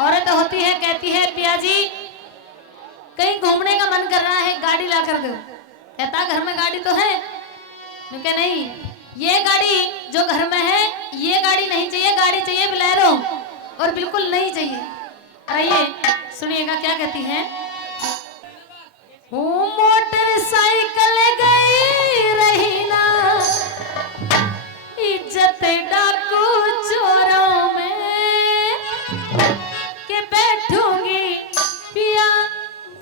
औरत होती है, कहती है पिया जी कहीं घूमने का मन कर रहा है, गाड़ी ला कर दो। कहता घर में गाड़ी तो है? मैं नहीं, ये गाड़ी जो घर में है ये गाड़ी नहीं चाहिए, गाड़ी चाहिए बोलेरो, और बिल्कुल नहीं चाहिए। आइए सुनिएगा क्या कहती है। मोटरसाइकिल गई रही ना इज्जत डाकू चोरों में, के बैठूंगी पिया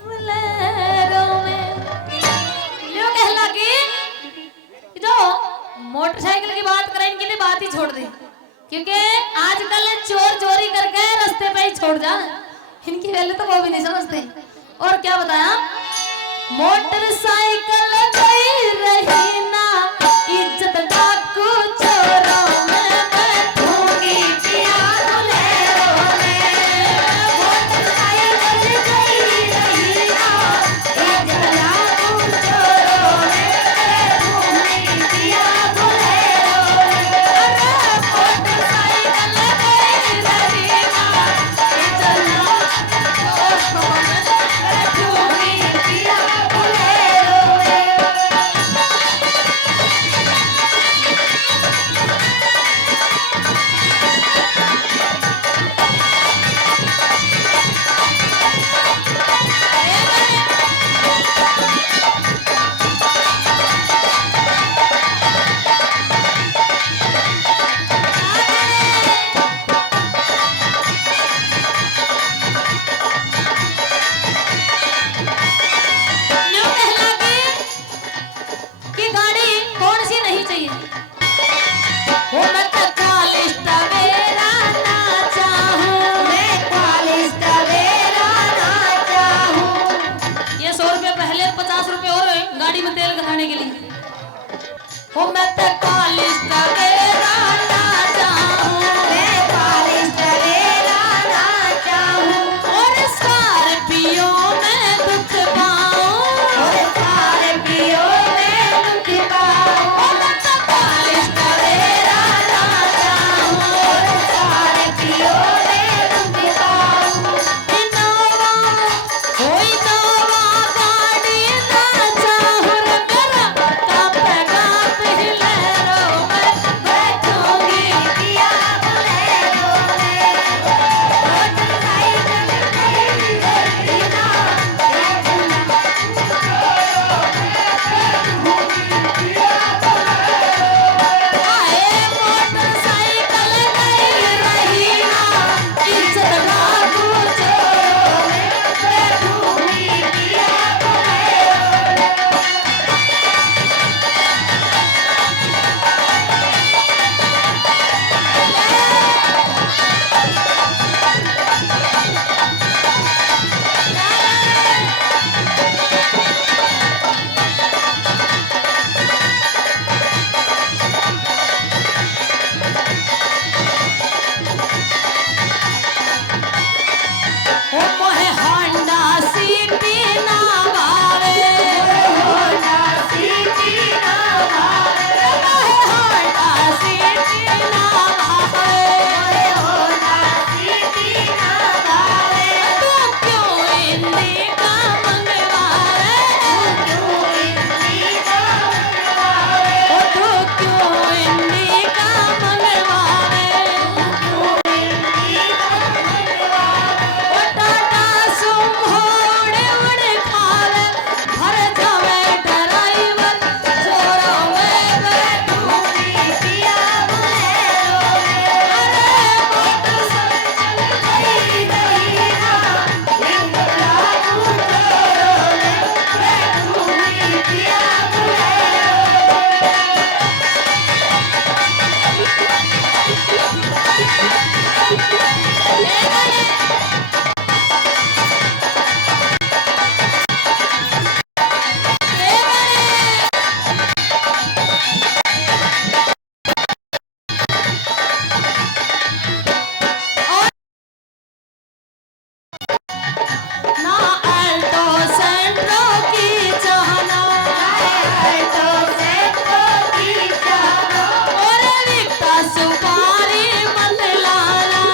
बोलेरो में। यो कह लगी जो मोटरसाइकिल की बात करें इनके लिए बात ही छोड़ दे, क्योंकि आजकल चोर चोरी करके रास्ते पे ही छोड़ जा, इनकी वैल्यू तो वो भी नहीं समझते। और क्या बताया, मोटरसाइकिल गई रही ना इज्जत डाकू चोरों में, बैठूंगी पिया बोलेरो में। मोटरसाइकिल गई रही ना इज्जत डाकू चोरों में, बैठूंगी पिया बोलेरो में। अरे मोटरसाइकिल गई रही ना इज्जत डाकू चोरों में, बैठूंगी पिया बोलेरो में। न्यू कहला कि गाड़ी कौन सी नहीं चाहिए। वो मैं तो कॉलेज टवेरा ना चाहूं, मैं कॉलेज टवेरा ना चाहूं। ये 100 रुपए पहले 50 रुपए और गाड़ी में तेल घटाने के लिए। वो मैं तो कॉलेज टवेरा ना चाहूं, मैं कॉलेज टवेरा ना चाहूं। और स्कॉर्पियो में दुख पाऊं, और स्कॉर्पियो में दुख पाऊं। वो मैं तो कॉलेज टवेरा ना चाहूं, और स्कॉर्पियो में दुख पाऊं। इनोवा हो इनोवा गाड़ी ना चाहूं रे मेरा, कापेगा हिलेरो में, बैठूंगी पिया बोलेरो में। मोटरसाइकिल गई रही ना आए, मोटरसाइकिल गई रही ना इज्जत डाकू चोरों में, बैठूंगी पिया बोलेरो में। ओ मोहे होंडा सिटी ना भावे, होंडा सिटी ना भावे। मोहे होंडा सिटी ना भावे, होंडा सिटी ना भावे। तू क्यों इंडिका मंगवावे, तू क्यों इंडिका मंगवावे। ओ तू क्यों इंडिका मंगवावे, तू क्यों इंडिका मंगवावे। ओ टाटा सुमो उड़ उड़ खावे, भर जावे ड्राइवर चोरों में, बैठूंगी पिया बोलेरो में। अरे मोटरसाइकिल गई रही ना इज्जत डाकू चोरों में, बैठूंगी पिया बोलेरो में। ना अल्टो सेंट्रो की चाहना, अल्टो सेंट्रो की चाहना। और विक्टा सुपारी मत लाना,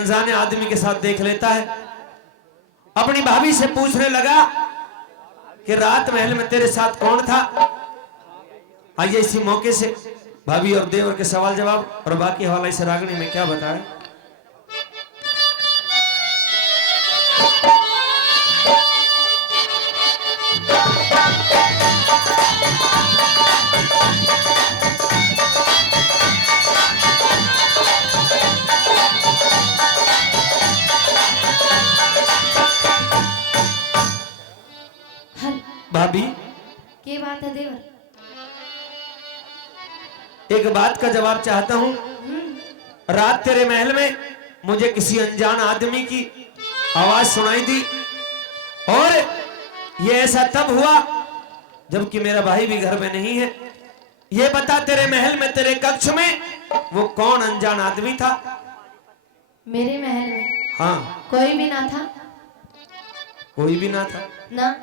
अनजाने आदमी के साथ देख लेता है। अपनी भाभी से पूछने लगा कि रात महल में तेरे साथ कौन था। आइए इसी मौके से भाभी और देवर के सवाल जवाब और बाकी हवाला इस रागनी में क्या बताएं। भाभी क्या बात है देवर? एक बात का जवाब चाहता हूं। रात तेरे महल में मुझे किसी अनजान आदमी की आवाज सुनाई दी और ये ऐसा तब हुआ जबकि मेरा भाई भी घर में नहीं है। ये बता तेरे महल में तेरे कक्ष में वो कौन अनजान आदमी था? मेरे महल में हाँ कोई भी ना था कोई भी ना था ना।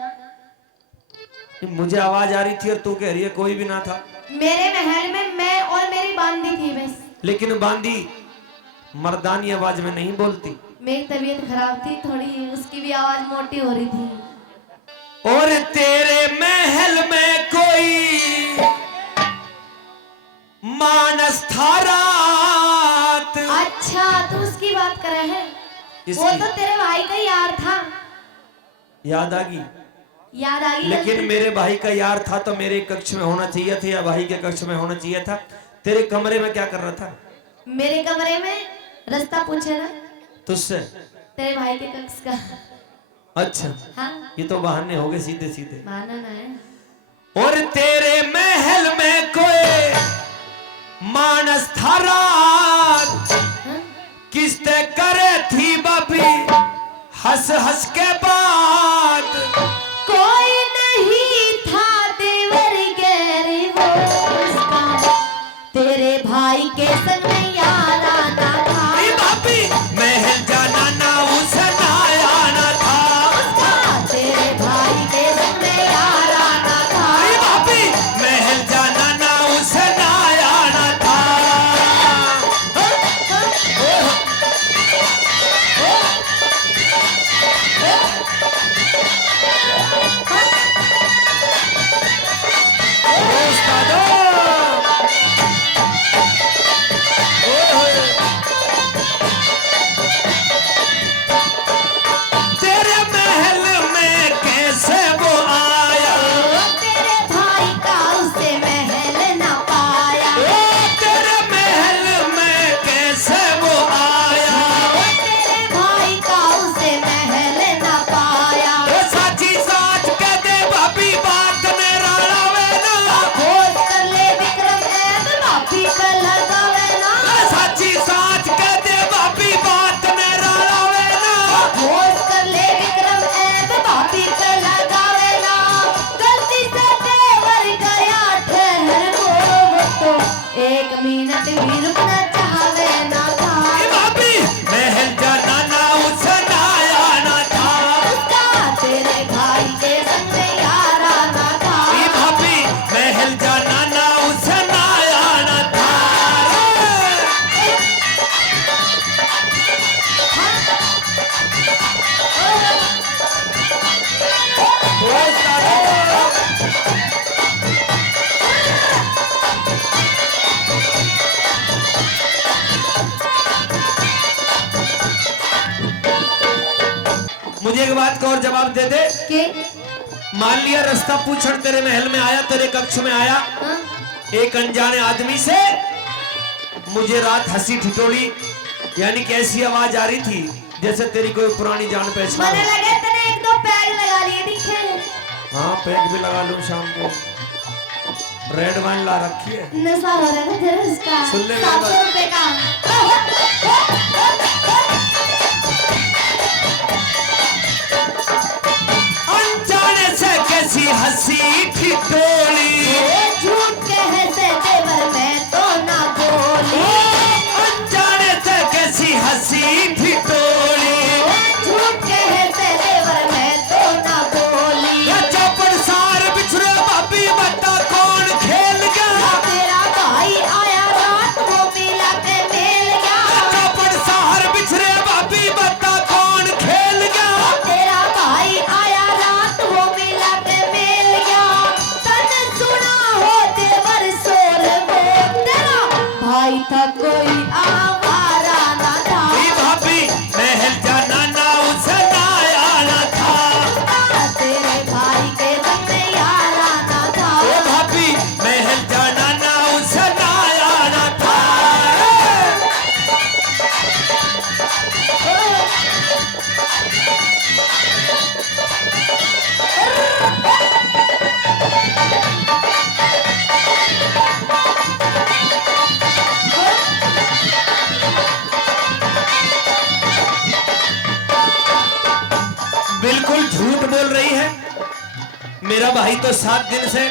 मुझे आवाज आ रही थी और तू कह रही है कोई भी ना था। मेरे महल में मैं और मेरी बांदी थी बस। लेकिन बांदी मर्दानी आवाज में नहीं बोलती। मेरी तबीयत खराब थी थोड़ी, उसकी भी आवाज मोटी हो रही थी। और तेरे महल में कोई मानस था रात। अच्छा तू उसकी बात कर रहा है? इसकी? वो तो तेरे भाई का यार था। याद आ गई? याद आ गई। लेकिन मेरे भाई का यार था तो मेरे कक्ष में होना चाहिए था या भाई के कक्ष में होना चाहिए था? तेरे कमरे में क्या कर रहा था? मेरे कमरे में रास्ता पूछे ना तुझसे? तेरे भाई के कक्ष का। अच्छा हाँ ये तो बहाने हो गए सीधे सीधे। माना ना है। और तेरे महल में कोई मानस था रात। हाँ? किसते करे थी बबी हंस हंस के बात। कोई नहीं था देवर गैर वो उसका, तेरे भाई के संग में यार आना था। भाभी महल जाना ना उसे ना आना था उसका तेरे भाई के संग में यार आना था। भाभी महल जाना ना उसे ना आना था। तेरे महल में कैसे वो आया? तेरे भाई का उसे महल न पाया। तेरे महल में कैसे वो आया? तेरे भाई का उसे महल न पाया। साची साच के दे भाभी बात ने रावे ना। खोज कर ले विक्रम ऐब भाभी पे लगावे ना। साची साच के दे भाभी बात ने रावे ना। खोज कर ले विक्रम ऐब भाभी पे लगावे ना। गलती से देवर गया ठहर वो तो एक मिनट भी रुकना चाहवे ना था। भाभी महल जाना ना उसे ना आना था। उसका तेरे भाई के संग में यार आना था। भाभी महल जाना ना उसे ना आना था। मुझे एक बात का और जवाब दे दे। के मान लिया रास्ता पूछन तेरे महल में आया, तेरे कक्ष में आया हाँ? एक अनजाने आदमी से। मुझे रात हंसी ठिठोली यानी कैसी आवाज आ रही थी जैसे तेरी कोई पुरानी जान पहचान। मने लगे तने एक दो पैग लगा लिए दिखे। हाँ पैक भी लगा लूं शाम को। रेड वाइन ला रखी है। नशा हो रहा है तेरा उसका। सुन ले 700 रुपए का। अनजाने से कैसी हंसी ठिठोली। झूठ कहे से देवर मैं तो ना बोली। अनजाने से कैसी हंसी ठिठोली। झूठ कहे से देवर मैं तो ना बोली। चौपड़ सार बिछड़े भाभी बता कौन खेल गया? तेरा भाई आया रात को मिला के मेल गया। चौपड़ सार मेरा भाई तो 7 दिन से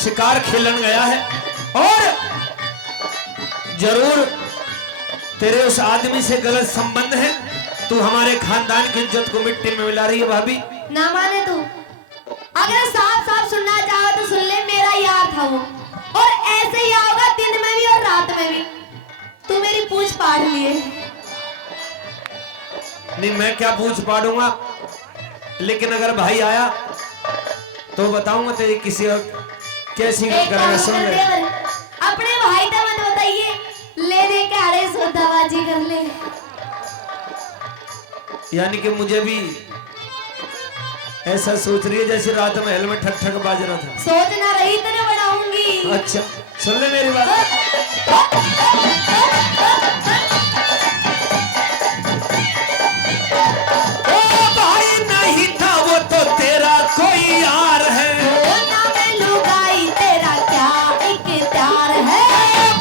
शिकार खेलन गया है और जरूर तेरे उस आदमी से गलत संबंध है। तू हमारे खानदान की इज्जत को मिट्टी में मिला रही है भाभी। ना माने तू, अगर साफ साफ सुनना चाहो तो सुन ले, मेरा यार था वो, और ऐसे ही आओगा दिन में भी और रात में भी। तू मेरी पूछ पाड़ लिए। नहीं मैं क्या पूछ पाड़ूंगा, लेकिन अगर भाई आया तो बताऊंगा तेरी किसी और कैसी करेगा। सुन ले, अपने भाई का मत बताइए, ले दे के आड़े सौदाबाजी कर ले। यानी कि मुझे भी ऐसा सोच रही है जैसे रात में हेलमेट ठक ठक बाज रहा था। सोचना रही तेरे बढ़ाऊंगी। अच्छा सुन ले मेरी बात। ओ भाई नहीं था वो तो तेरा कोई यार है। ओ ना मैं लुगाई तेरा क्या इख्तियार है।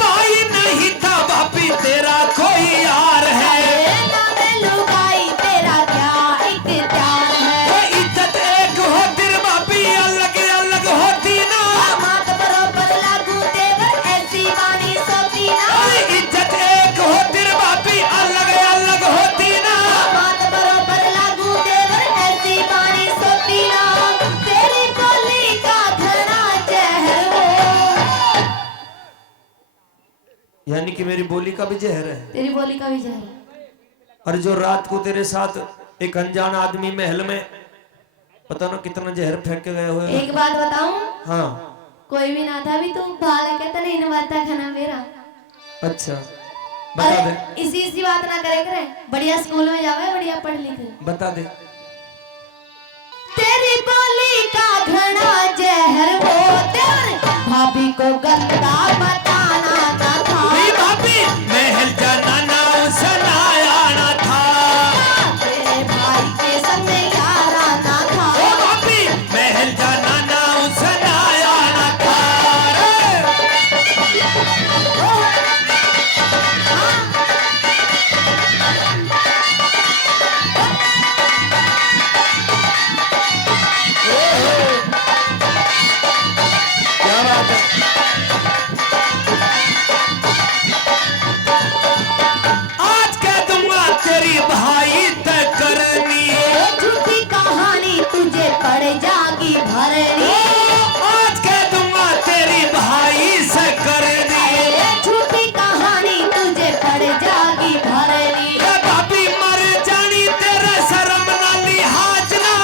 भाई नहीं था भाभी तेरा कोई यार है। ना मैं लुगाई तेरा क्या इख्तियार है। इज्जत एक होती रे भाभी, अलग अलग होती ना। मात बरोबर लागू देवर ऐसी वाणी सोती ना। इज्जत एक होती रे भाभी, अलग अलग होती ना। मात बरोबर लागू देवर ऐसी वाणी सोती ना। तेरी बोली का घना जहर हो। यानी कि मेरी बोली का भी जहर है। तेरी बोली का भी जहर है। और जो रात को तेरे साथ एक अनजान आदमी महल में पता ना कितना जहर फेंक के गए हुए। एक बात बताऊं, हाँ कोई भी ना था भी तू भाला कहता नहीं नवाता खाना मेरा। अच्छा बता दे, अरे इसी बात ना करे करे, बढ़िया स्कूल में जावे, बढ़िया पढ़ लिख। बता दे। तेरी बोली का घना जहर हो तेरे भाभी को गंदा बताना ना था। भाभी महल जाना ना उसे आना था। तेरे भाई के संग यारा ना था। ओ भाभी महल जाना ना उसे आना था। क्या बात है। आज कह दूंगा तेरी भाई तक करनी। झूठी कहानी तुझे पड़ जागी भरनी। आज कह दूंगा तेरी भाई से करनी। झूठी कहानी तुझे पड़ जागी भरनी। ए भाभी मर जानी तेरे शर्म ना लिहाज ना।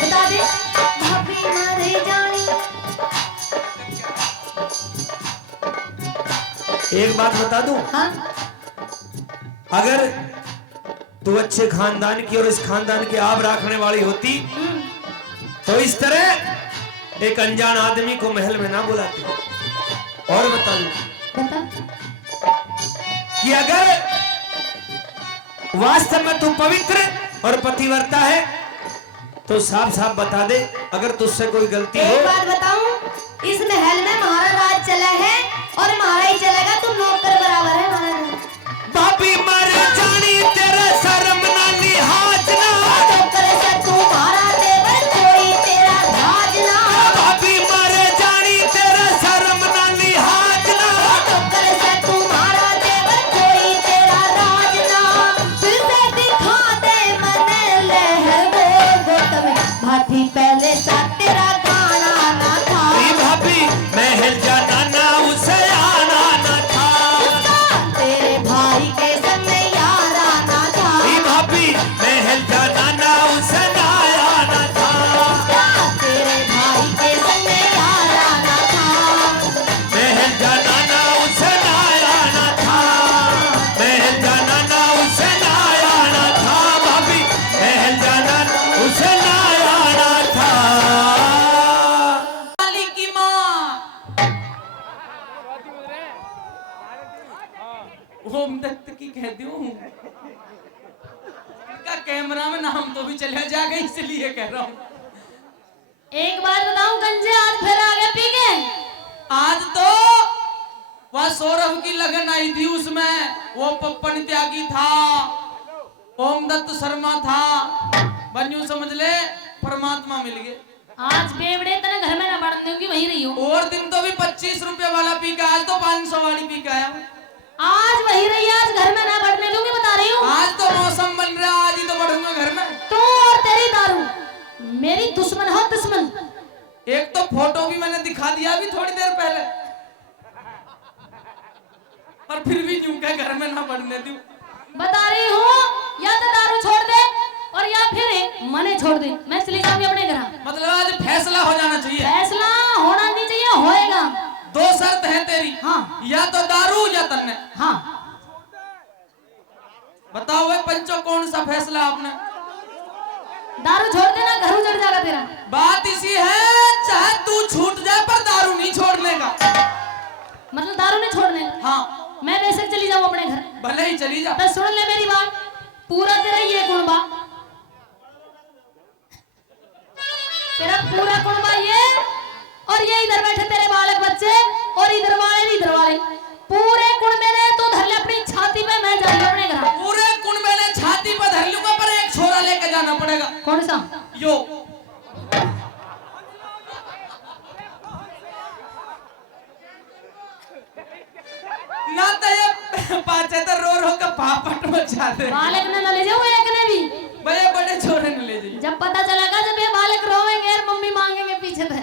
बता दे भाभी मर जानी। एक बात बता दूं, हाँ अगर तू अच्छे खानदान की और इस खानदान की आब रखने वाली होती तो इस तरह एक अनजान आदमी को महल में ना बुलाती। और बता दूं बता। कि अगर वास्तव में तू पवित्र और पतिव्रता है तो साफ साफ बता दे, अगर तुझसे कोई गलती एक हो। बात बताऊं, इस महल में हमारा राज चला है और हमारा ही चलेगा। तुम नौकर बराबर है हमारा। भाभी मर जानी तेरे शर्म ना लिहाज ना। नौकर से तुम्हारा देवर कोई तेरा राज ना। भाभी मर जानी तेरे शर्म ना लिहाज ना। नौकर से तुम्हारा देवर कोई तेरा राज ना। फिर से दिखा दे मने लहर वो तुम्हें भाभी पहले सा तेरा गाना ना था। भाभी महल जाना ना उसे आना ना था। तेरे भाई के संग यारा ना था। भाभी महल जाना ना उसे आना था। तेरे भाई के संग यारा ना था। महल जाना ना उसे आना था। महल जाना ना उसे आना था। भाभी महल जाना उसे आना था। की माँ ओम दत्त की कह दूं, इनका कैमरा में नाम तो भी चला जाएगा, इसलिए कह रहा हूँ। एक बात बताऊं गंजे, आज फिर आगे पी गए। आज तो वह सौरभ की लगन आई थी, उसमें वो पप्पन त्यागी था, ओम दत्त शर्मा था, वह बस यूं समझ ले परमात्मा मिल गए। आज बेवड़े तने घर में ना बढ़ने दूंगी, वहीं रही हूँ। और दिन तो भी 25 रुपए वाला पी के, आज तो 500 वाली पी के आया हूं। आज वहीं रही, आज घर में ना बढ़ने दूंगी, बता रही हूँ। आज तो मौसम बन रहा, आज ही तो बढ़ूंगा घर में। तू और तेरी दारू मेरी दुश्मन हो, दुश्मन। एक तो फोटो भी मैंने दिखा दिया अभी थोड़ी देर पहले, और फिर भी यूं क्या घर में ना बढ़ने दूं। बता रही हूँ, या तो दारू छोड़ दे और या फिर मने छोड़ दे, मैं चली जाऊंगी अपने घर। मतलब आज फैसला हो जाना चाहिए। फैसला होना नहीं चाहिए, होएगा। 2 शर्त है तेरी। हाँ। या तो दारू या तन्ने। हाँ। बताओ भाई पंचो, कौन सा फैसला आपने? दारू छोड़ देना, घर उजड़ जाएगा तेरा। बात इसी है, चाहे तू छूट जाए पर दारू नहीं छोड़ने का। मतलब दारू नहीं छोड़ने का। हाँ। मैं बेशक चली जाऊं अपने घर, भले ही चली जा। तो सुन ले मेरी बात, पूरा तेरा ये कुनबा, तेरा पूरा कुनबा ये, और ये इधर बैठे तेरे बालक बच्चे, और इधर वाले पूरे कुनबे ने तू धर ले अपनी छाती पे, मैं जाऊंगी अपने घर। पूरे कुनबे ने छाती पर धर लूंगा, पर एक छोरा लेके जाना पड़ेगा। कौन सा? यो। ना तो ये पाचे तो रो रो के पापट मचा दे। बालक ने न ले जाओ, एक ने भी। भैया बड़े छोरे ने ले जाइए। जब पता चलेगा, जब ये बालक रोवेंगे और मम्मी मांगेंगे पीछे से,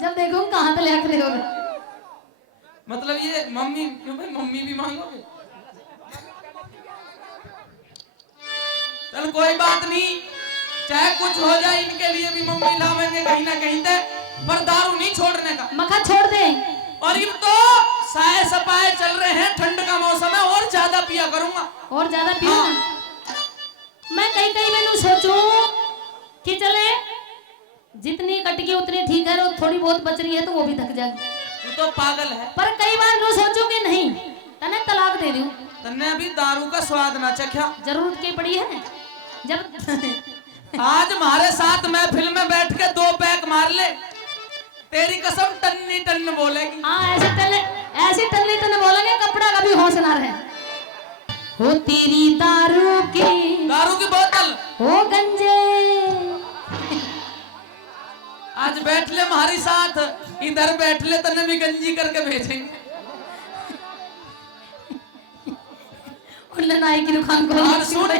जब देखूं कहां से लेकर रहोगे। मतलब ये मम्मी, क्यों भाई मम्मी भी मांगोगे? चल कोई बात नहीं, चाहे कुछ हो जाए इनके लिए भी मम्मी लावेंगे कहीं ना कहीं से, पर दारू नहीं छोड़ने का। मखा छोड़ दे। और ये तो साए सपाए चल रहे हैं, ठंड का मौसम है, और ज्यादा पिया करूंगा। और ज्यादा पियो ना। मैं कहीं कहीं मैंने सोचूं कि चले जितनी कटकी उतनी ठीक है, और थोड़ी बहुत बच रही है तो वो भी थक जाएगी। तू तो पागल है। पर कई बार मैं सोचूं कि नहीं, तने तलाक दे दूं। तन्ने अभी दारू का स्वाद ना चखा। जरूरत की पड़ी है जब आज हमारे साथ महफिल में बैठ के 2 पैक मार ले, तेरी कसम टन्नी टन बोलेगी। हाँ, ऐसे टन्नी टन बोलेंगे, कपड़ा का भी होश ना रहे। हो तेरी दारू की बोतल, हो गंजे। आज बैठ ले हमारे साथ, इधर बैठ ले, तन्ने भी गंजी करके भेजेंगे। नाई की दुकान को। और सुन,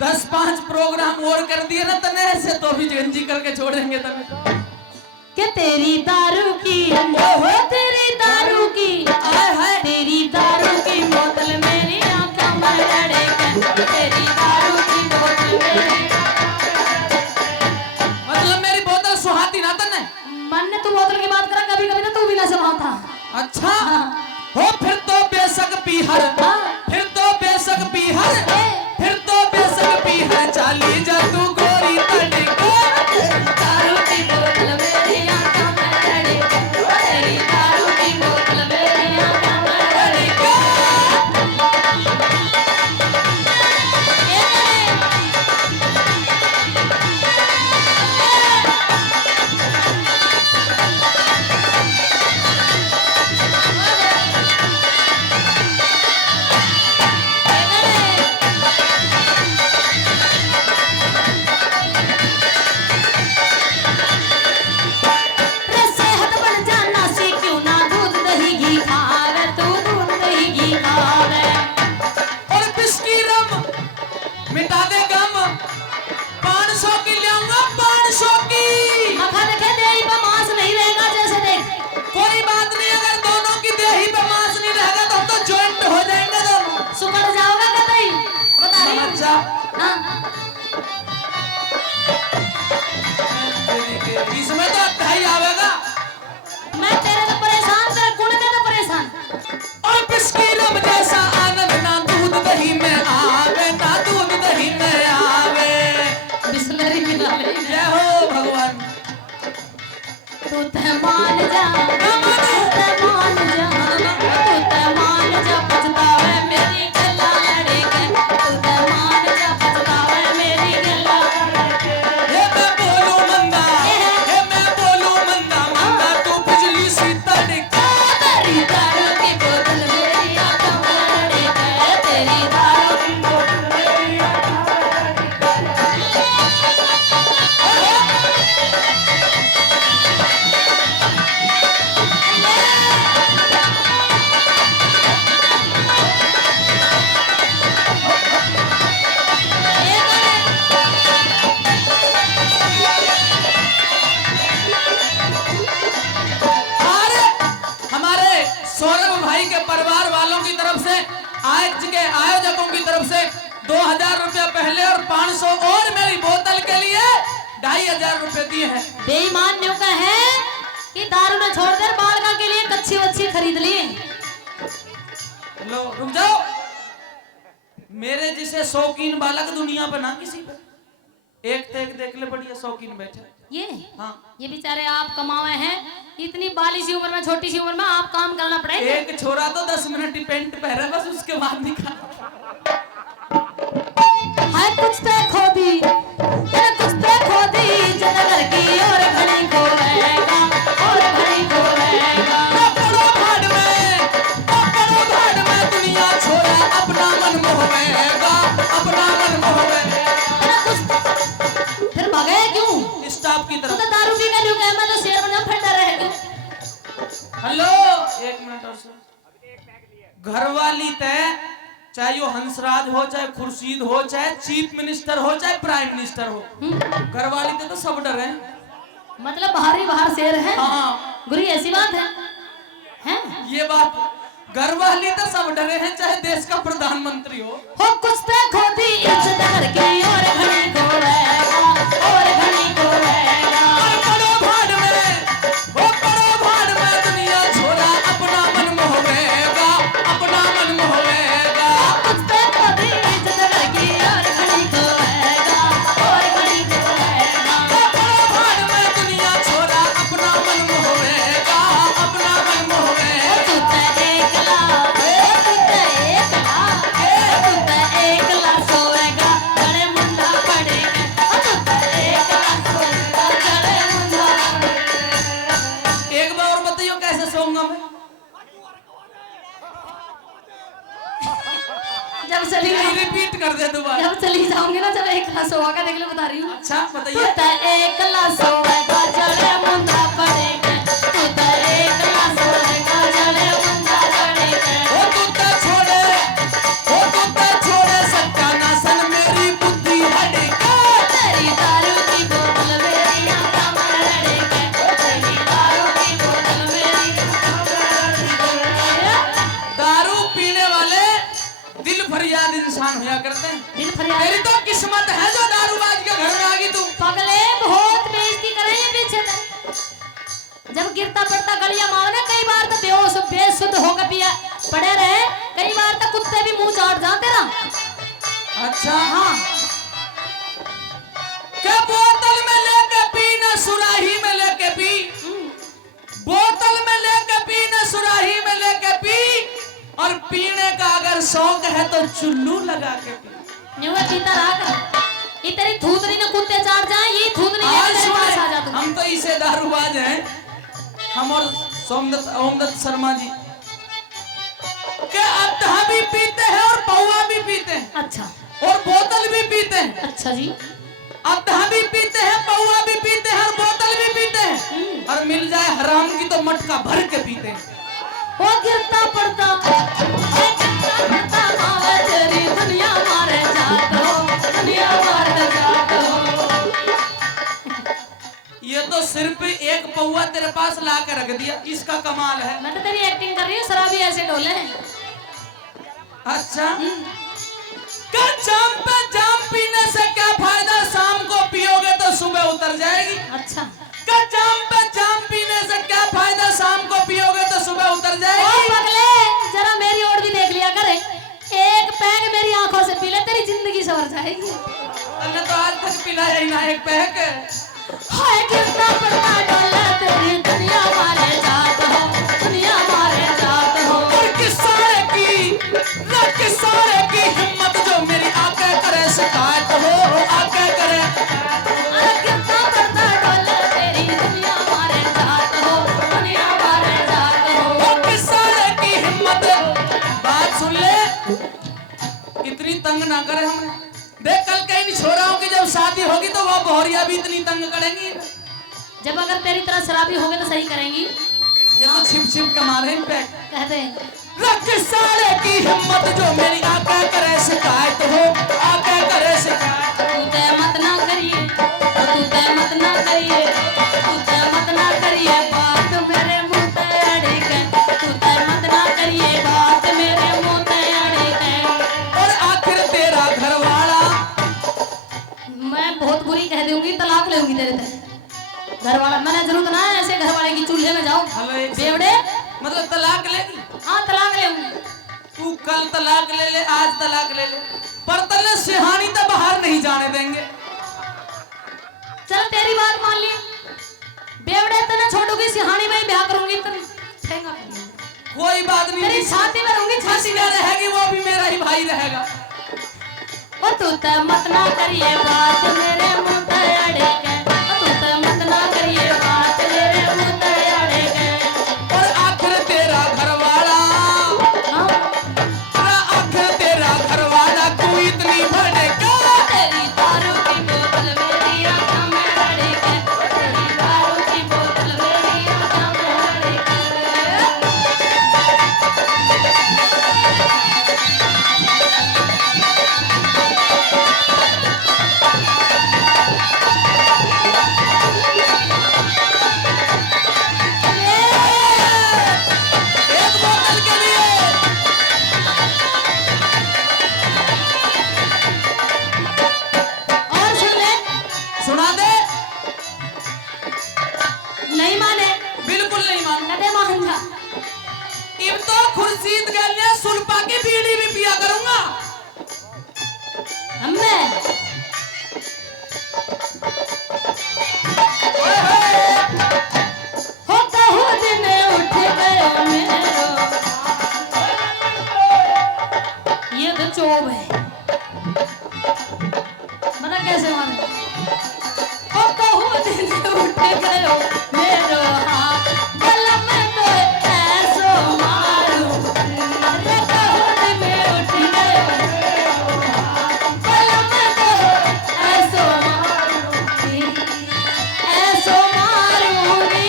10-5 प्रोग्राम और कर दिए ना तने ऐसे, तो भी गंजी करके छोड़ेंगे तने। कि तेरी दारू की, हो तेरी दारू की, आए हाय, तेरी दारू की बोतल मेरी आंखों में लड़े, तेरी दारू की बोतल मेरी। मतलब मेरी बोतल सुहाती ना तने? मन ने तू बोतल की बात करा, कभी कभी तो तू भी ना संभालता। अच्छा। हो फिर तो बेशक पीहर, फिर तो बेशक पीहर, फिर तो बेशक पीहर, चाली जा तू गोरी तड़के। दारू की बोतल मेरी आंखों में लड़े, तेरी दारू की बोतल मेरी आंखों में लड़े। मिटा दे गम, 500 की लाऊंगा, 500 की। मखा देखे देही पे मांस नहीं रहेगा, जैसे देख। कोई बात नहीं, अगर दोनों की देही पे मांस नहीं रहेगा तो हम तो जॉइंट हो जाएंगे दोनों। सुकड़ जाओगा कतई, बता रही हूं। अच्छा। हाँ। इसमें तो 2.5 आवेगा। मैं तेरे तो परेशान, तेरे गुण में तो परेशान। और बिस्की रम जैसा आनंद ना दूध दही में आवे, ना दूध दही में आवे। बिस्लरी मिला ले। जय हो भगवान। तू ते मान जा, तू ते मान जा, तू ते मान जा, पछतावे मेरी गल्ला लड़े के। तू ते मान जा, पछतावे मेरी गल्ला लड़े के। हे मैं बोलूं मंदा, हे मैं बोलूं मंदा, मंदा तू बिजली सी तड़के। तेरी दारू की बोतल मेरी आंखों में लड़े के, तेरी दारू की बोतल मेरी आंखों में लड़े 2000 रुपया पहले और 500 और मेरी बोतल के लिए 2500 रुपए दिए हैं। बेईमान न्यू का है कि दारू में छोड़कर बालका के लिए कच्ची वच्ची खरीद लिए। लो रुक जाओ, मेरे जैसे शौकीन बालक दुनिया पे ना किसी पे। एक तो एक देख ले बढ़िया शौकीन बैठे। ये हाँ, ये बेचारे आप कमाए हैं इतनी बाली सी उम्र में, छोटी सी उम्र में आप काम करना पड़ेगा। एक छोरा तो 10 मिनट ही पेंट पहने बस, उसके बाद निकाल। हाय कुछ तो खोदी तेरे कुछ तो खोदी जनगर की और घड़ी को रहेगा और घड़ी को रहेगा। पकड़ो भाड़ में दुनिया छोड़ा अपना मन मोहेगा, अपना मन मोहेगा। तेरा कुछ फिर भगे क्यों स्टाफ की तू तरफ। तो दारू पी के न्यू मैं तो शेर बना फंडा रहे क्यों। हेलो, एक मिनट और सुन। घरवाली तय, चाहे वो हंसराज हो, चाहे खुर्शीद हो, चाहे चीफ मिनिस्टर हो, चाहे प्राइम मिनिस्टर हो, घरवाली तय तो सब डर हैं। मतलब बाहर ही बाहर शेर है। हाँ, गुरु ऐसी बात है हैं? ये बात, घरवाली तो सब डरे हैं, चाहे देश का प्रधानमंत्री हो कुछ तो खोदी इज्जत करके और घड़ी को रहेगा और घड़ी को रहेगा। पड़ो भाड़ में दुनिया छोड़ा अपना मन मोहेगा, अपना मन मोहेगा। कुछ तो खोदी इज्जत करके और घड़ी को रहेगा और घड़ी को रहेगा। पड़ो भाड़ में दुनिया छोड़ा अपना मन मोहेगा, अपना मन मोहेगा। तू तो एकला सोएगा गले मुंडा पड़ेगा। तू तो एकला सोएगा गले मुंडा। एक बार और बताइयो कैसे सोऊंगा मैं? जब चली रिपीट कर दे दोबारा। जब चली जाऊंगी ना, जब एकला सोएगा देख ले बता रही हूँ। अच्छा तू बताइए। तो एकला सोएगा गले मुंडा पड़ेगा। तू तो एकला सोएगा गले मुंडा पड़ेगा। वो कुत्ता छोड़े सत्यानाशन मेरी बुद्धि हटेगा। तेरी दारू की बोतल मेरी आंखों में लड़ेगा। तेरी दारू की बोतल मेरी आंखों में लड़ेगा। दारू पीने वाले दिल फरियाद इंसान होया करते हैं। दिल फरियाद तेरी तो किस्मत है जो दारूबाज के घर में आ गई तू। पगले बहुत बेइज्जती करे ये पीछे से। जब गिरता पड़ता गलियां मारो ना, कई बार तो बेहोश बेसुध होकर पिया पड़े रहे, कई बार तो कुत्ते भी मुंह चाट जाते ना। अच्छा हाँ क्या बोतल में लेके पी ना सुराही में लेके पी, बोतल में लेके पी ना सुराही में लेके पी, और पीने का अगर शौक है तो चुल्लू लगा के पी। न्यूए पीता रहा कर। ये तेरी थूथनी ने कुत्ते चाट जाए, ये थूथनी आज लेके तेरे पास आ सुने, जा तू। हम तो इसे दारूबाज हैं, हम और ओमदत्त शर्मा जी के अद्धा भी पीते हैं और पौवा भी पीते हैं अच्छा और बोतल भी पीते हैं। अच्छा जी। अद्धा भी पीते हैं, पौवा भी पीते हैं और बोतल भी पीते हैं, और मिल जाए हराम की तो मटका भर के पीते हैं। वो गिरता पड़ता मावे तेरी दुनिया मारे जात हो, दुनिया मारे जात हो। ये तो सिर्फ एक पौवा तेरे पास ला के रख दिया, इसका कमाल है। मैं तो तेरी एक्टिंग कर रही हूँ, शराबी ऐसे डोले हैं। अच्छा क्या जाम पे जाम पीने से क्या फायदा, शाम को पियोगे तो सुबह उतर जाएगी। अच्छा क्या जाम पे जाम पीने से क्या फायदा, शाम को पियोगे तो सुबह उतर ओ जाएगी। पगले जरा मेरी ओर भी देख लिया करे, एक पैग मेरी आंखों से पी ले, तेरी जिंदगी सवर जाएगी। मैंने तो आज तक पिलाया ही ना एक पैक। हाय गिरता पड़ता डोले तेरी दुनिया मारे जात हो, दुनिया मारे जात हो। और किसारे की हिम्मत जो मेरी आके करे शिकायत हो, आके करे। अरे गिरता पड़ता डोले तेरी दुनिया मारे जात हो, दुनिया मारे जात हो। और किसारे की हिम्मत, बात सुन ले, इतनी तंग ना करे हमने। देख कल कहीं नहीं छोराओं की जब शादी होगी तो वो बोहरिया भी इतनी तंग करेंगी। जब अगर तेरी तरह शराबी होगे तो सही करेंगी। ये तो छिप छिप के मारे इन पे। कहते हैं किसारे की हिम्मत जो मेरी आके करे शिकायत हो, आके करे शिकायत। तू ते मत ना करिए, तू ते मत ना करिए, तू ते मत ना करिए बात मेरे मुंह पे अड़ी के, तू ते मत ना करिए बात मेरे मुंह पे अड़ी के। और आखिर तेरा घर तलाक लेंगी तेरे ते घर वाला मैंने जरूरत ना है ऐसे घर वाले की चूल्हे में जाओ हेलो एक बेवड़े मतलब तलाक लेगी? हाँ तलाक लेंगी तू कल तलाक ले ले, आज तलाक ले ले, पर तले सिहानी तो बाहर नहीं जाने देंगे। चल तेरी बात मान ली बेवड़े तेने छोड़ूंगी सिहानी में ही ब्याह करूंगी तेरी ठेंगा कोई बात नहीं, तेरी छाती में रहूंगी छाती में रहेगी वो भी मेरा ही भाई रहेगा। ओ तू त मत ना करिए बात मेरे मुंह पे अड़े के ओ तू त मत ना करिए बात मेरे मुंह पे अड़े के और आखिर तेरा घरवाला, हाँ आखिर तेरा घरवाला तू इतनी भड़का। तेरी दारू की बोतल मेरी आंखों में अड़े के तेरी दारू की बोतल मेरी आंखों में अड़े के एक बोतल के लिए और सुन ले सुना दे। नहीं माने बिल्कुल नहीं मानू। कदे मान जा इब तो खुर्शीद गलियां सुल्पा की बीड़ी भी पिया करूंगा। हम्मे हो कहू दिन उठ गयो मेरो ये तो चोब है बता कैसे माने हो कहू दिन उठ गयो मेरो हाथ कलम तो ऐसो मारू रे कहू दिन उठ गयो मेरो हाथ कलम तो ऐसो मारूंगी ऐसो मारूंगी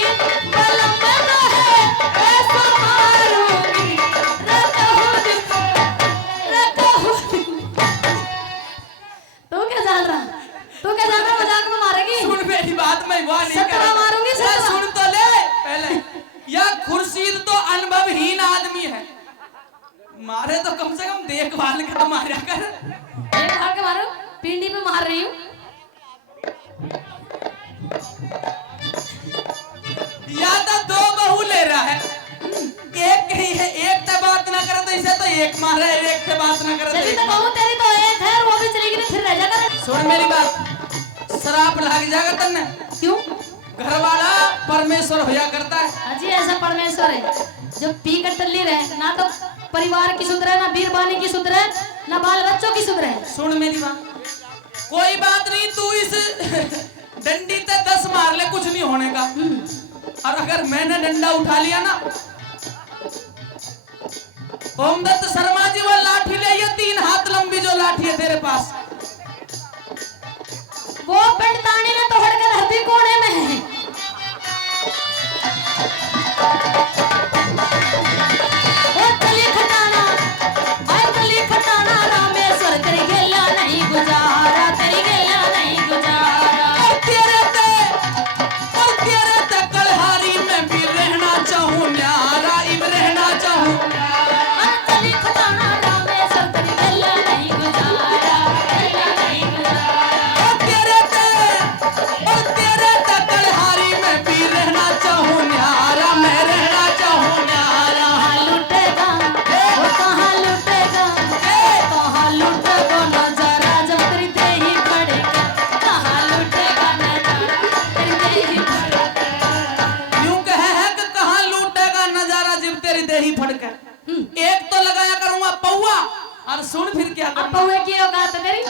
कलम तो है ऐसो मारूंगी रे कहू तू क्या जान रहा मजाक में मारेगी सुन मेरी बात, मैं वहाँ नहीं सत्रह कर मारूंगी, रहा। सत्रह। सुन तो ले पहले, यह खुर्शीद तो अनुभवहीन आदमी है, मारे तो कम से कम देखभाल के तो मारा कर। एक भाग के मारो पिंडी पे मार रही हूँ या तो दो बहू ले रहा है, एक ही है, एक तो बात ना करे तो इसे तो एक मारे, एक तो बात ना करे तो चली एक तो मारे। कहूँ तेरी तो एक है और वो भी चलेगी तो फिर रह जा कर सुन मेरी बात, शराब लग जाएगा तन्ने, क्यों घर वाला परमेश्वर होया करता है। अजी ऐसा परमेश्वर है जो पी कर टल्ली रहे ना तो परिवार की सुधरे ना बीरबानी की सुधरे ना बाल बच्चों की सुधरे सुन मेरी बात, कोई बात नहीं, तू इस डंडी ते 10 मार ले, कुछ नहीं होने का। और अगर मैंने डंडा उठा लिया ना, ओमदत्त शर्मा जी वो लाठी ले, ये 3 हाथ लंबी जो लाठी है तेरे पास, वो पंडतानी ने तोड़ कर धरती कोने में है वो तली खटाना आय तली खटाना रामेश्वर तेरी गेला नहीं गुजारा तेरी गेला नहीं गुजारा और तेरे ते कलहारी में भी रहना चाहूं न्यारा, इब रहना चाहूं। आय तली खटाना रामेश्वर तेरी गेला नहीं गुजारा गेला नहीं गुजारा और तेरे ते कलहारी में भी रहना चाहूं न्यारा, मैं रहना चाहूं न्यारा। कहाँ लुटेगा वो कहाँ लुटेगा कहाँ लुटेगा नजारा जब तेरी देही फड़ेगा कहाँ लुटेगा नजारा तेरी देही फड़ेगा यूं कहे है कि कहाँ लूटेगा नजारा जब तेरी देही फड़के। एक तो लगाया करूंगा पौवा, और सुन फिर क्या अब करूंगा, पौए की औकात है तेरी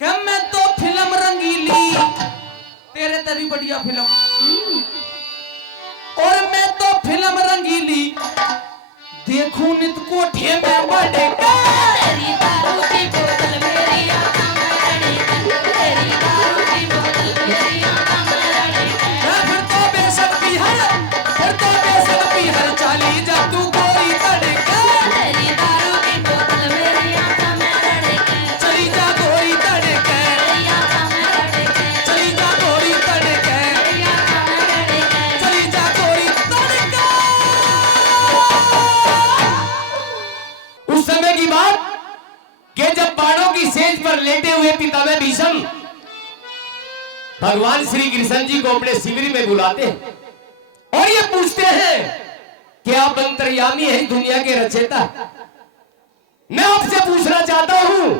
कि मैं तो फिल्म रंगीली, तेरे तभी बढ़िया फिल्म, और मैं तो फिल्म रंगीली देखूं नित कोठे में बढ़ेगा। तेरी दारू की बोतल मेरी आंखों में अड़ेगी तेरी दारू की बोतल मेरी आंखों में अड़ेगी फिर तो बेशक बिहार चाली जा तू गोरी तड़के, तेरी दारू की बोतल मेरी आंखों में अड़ेगी चली जा गोरी तड़के, तेरी आंखों में अड़ेगी चली जा गोरी तड़के, तेरी आंखों में अड़ेगी चली जा गोरी तड़के। उस समय की बात कि भगवान श्री कृष्ण जी को अपने शिविर में बुलाते हैं और ये पूछते हैं कि आप अंतर्यामी हैं दुनिया के रचयिता। मैं आपसे पूछना चाहता हूं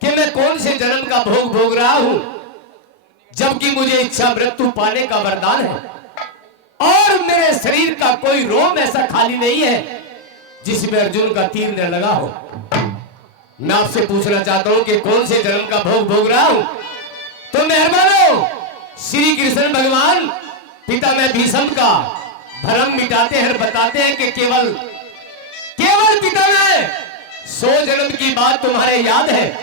कि मैं कौन से जन्म का भोग भोग रहा हूं, जबकि मुझे इच्छा मृत्यु पाने का वरदान है और मेरे शरीर का कोई रोम ऐसा खाली नहीं है जिसमें अर्जुन का तीर न लगा हो। मैं आपसे पूछना चाहता हूं कि कौन से जन्म का भोग भोग रहा हूं। तो मेहरबानों, श्री कृष्ण भगवान पिता में भीष्म का भ्रम मिटाते हैं, बताते हैं कि केवल पिता में 100 जन्म की बात तुम्हारे याद है,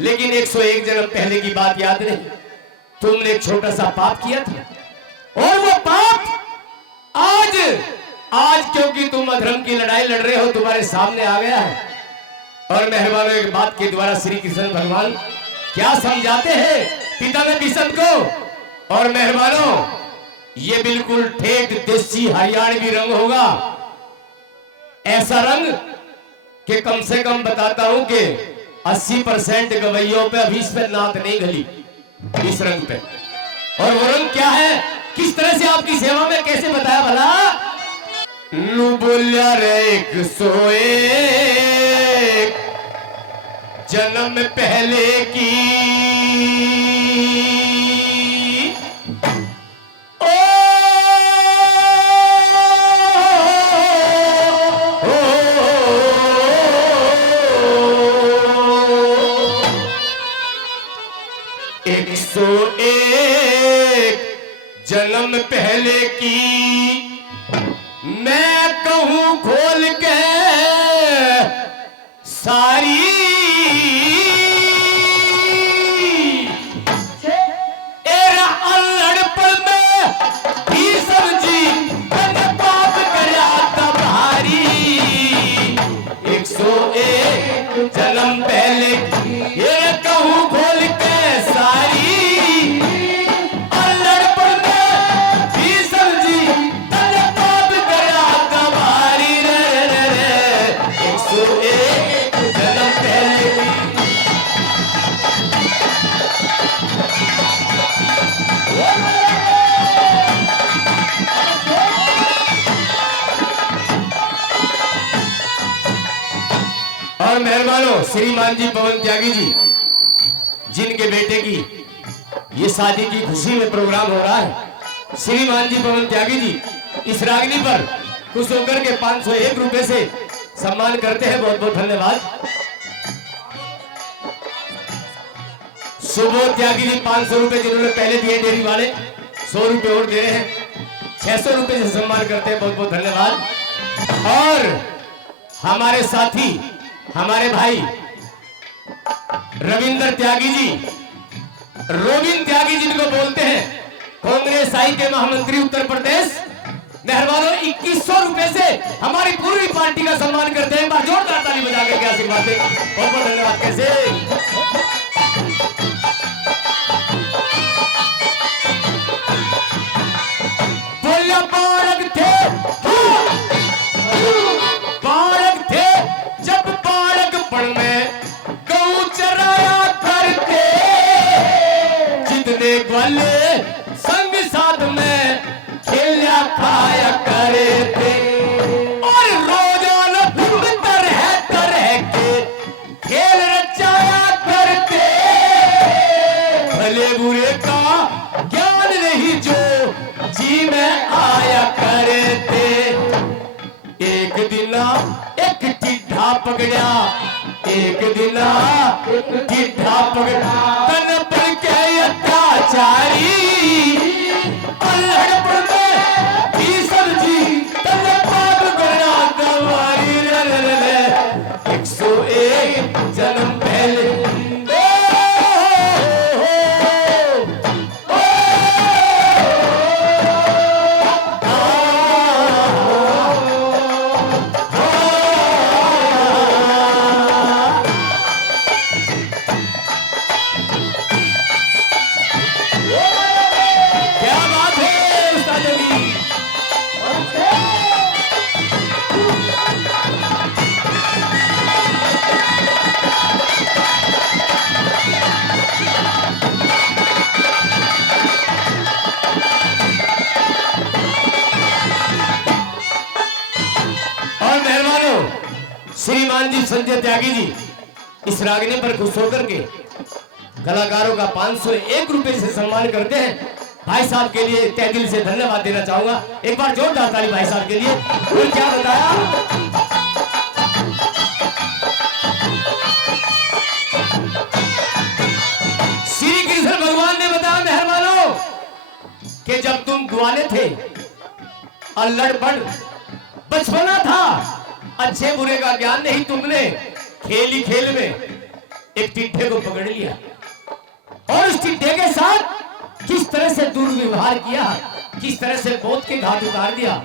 लेकिन 101 जन्म पहले की बात याद नहीं। तुमने एक छोटा सा पाप किया था और वो पाप आज क्योंकि तुम अधर्म की लड़ाई लड़ रहे हो तुम्हारे सामने आ गया है। और मेहरबानों, एक बात के द्वारा श्री कृष्ण भगवान क्या समझाते हैं पिता में भीष्म को। और मेहरबानों, ये बिल्कुल ठेठ देसी हरियाणवी रंग होगा, ऐसा रंग कि कम से कम बताता हूं कि 80% गवैयों पे अभी इस पे नाक नहीं गली इस रंग पे। और वो रंग क्या है, किस तरह से आपकी सेवा में कैसे बताया भला। नू बोलिया रे 101 जन्म पहले की ओ, ओ, 101 जन्म पहले की मैं कहूं खोल के सारी एरा अल्लड़पन में भीष्म जी मैंने पाप करया तब हारी। 101 जन्म पहले ये कहूं खोल के सारी और मेहरबानों, श्रीमान जी पवन त्यागी जी, जिनके बेटे की ये शादी की खुशी में प्रोग्राम हो रहा है, श्रीमान जी पवन त्यागी जी इस रागनी पर खुश होकर के 501 रुपए से सम्मान करते हैं। बहुत बहुत धन्यवाद। सुबोध त्यागी जी 500 रुपए जिन्होंने पहले दिए, डेयरी वाले 100 रुपए और दे रहे हैं, 600 रुपए से सम्मान करते हैं। बहुत बहुत धन्यवाद। और हमारे साथी, हमारे भाई रविंद्र त्यागी जी, रोबिन त्यागी जिनको बोलते हैं, कांग्रेस आई के महामंत्री उत्तर प्रदेश, मेहरबानों 2100 रुपए से हमारी पूरी पार्टी का सम्मान करते हैं। बार जोरदार ताली बजा के क्या आशीर्वाद दें। बहुत बहुत धन्यवाद। कैसे बोलिया बालक थे, बालक थे जब बालकपन में गऊ चराया करते, जितने ग्वाले संग साथ में खेला खाया करे थे। और रोजाना तरह तरह के खेल रचाया करते, भले बुरे का ज्ञान नहीं जो जी में आया करे थे। एक दिना एक टिड्ढा पकड़ा, एक दिना टिड्ढा पकड़ा, तन पर के अत्याचारी अल्हड़पन में भीष्म जी तन पाप करना गवारी। 101 जन्म पहले श्रीमान जी संजय त्यागी जी इस रागिनी पर खुश होकर के कलाकारों का 501 रुपए से सम्मान करते हैं। भाई साहब के लिए तहे दिल से धन्यवाद देना चाहूंगा। एक बार जोरदार ताली भाई साहब के लिए। और क्या बताया, श्री कृष्ण भगवान ने बताया मेहरबानों कि जब तुम ग्वाले थे, अल्लड़ बड़ बचपना था, अच्छे बुरे का ज्ञान नहीं, तुमने खेली खेल में एक टिड्ढे को पकड़ लिया और उस टिड्ढे के साथ किस तरह से दुर्व्यवहार किया, किस तरह से मौत के घाट उतार दिया।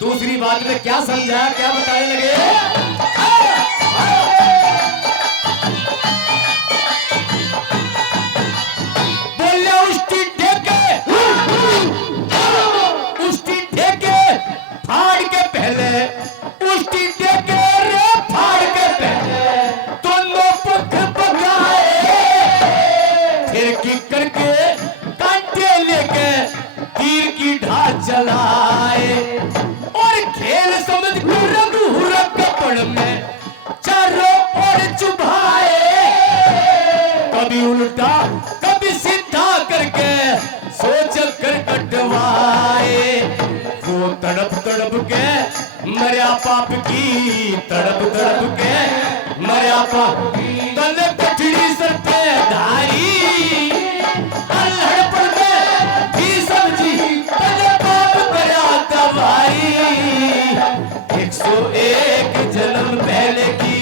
दूसरी बात में क्या समझाया, क्या बताने लगे, बोले उस टिड्ढे के फाड़ के पहले, उस टिड्ढे के रे फाड़ के पहले दोनों पख पकाए, फिर की करके कांटे लेके तीर की ढाल चलाए और खेल समझ कर रघुरक कपड़ में चारों ओर चुभाए, कभी उल्टा कभी सीधा करके सोच कर कटवाए। वो तड़प तड़प के मरिया पाप की, तड़प तड़प के मरिया पाप की, तल कठड़ी सर पे धारी, अल्हड़ पड़ में भी समझी तल पाप करया तबाही। 101 जन्म पहले की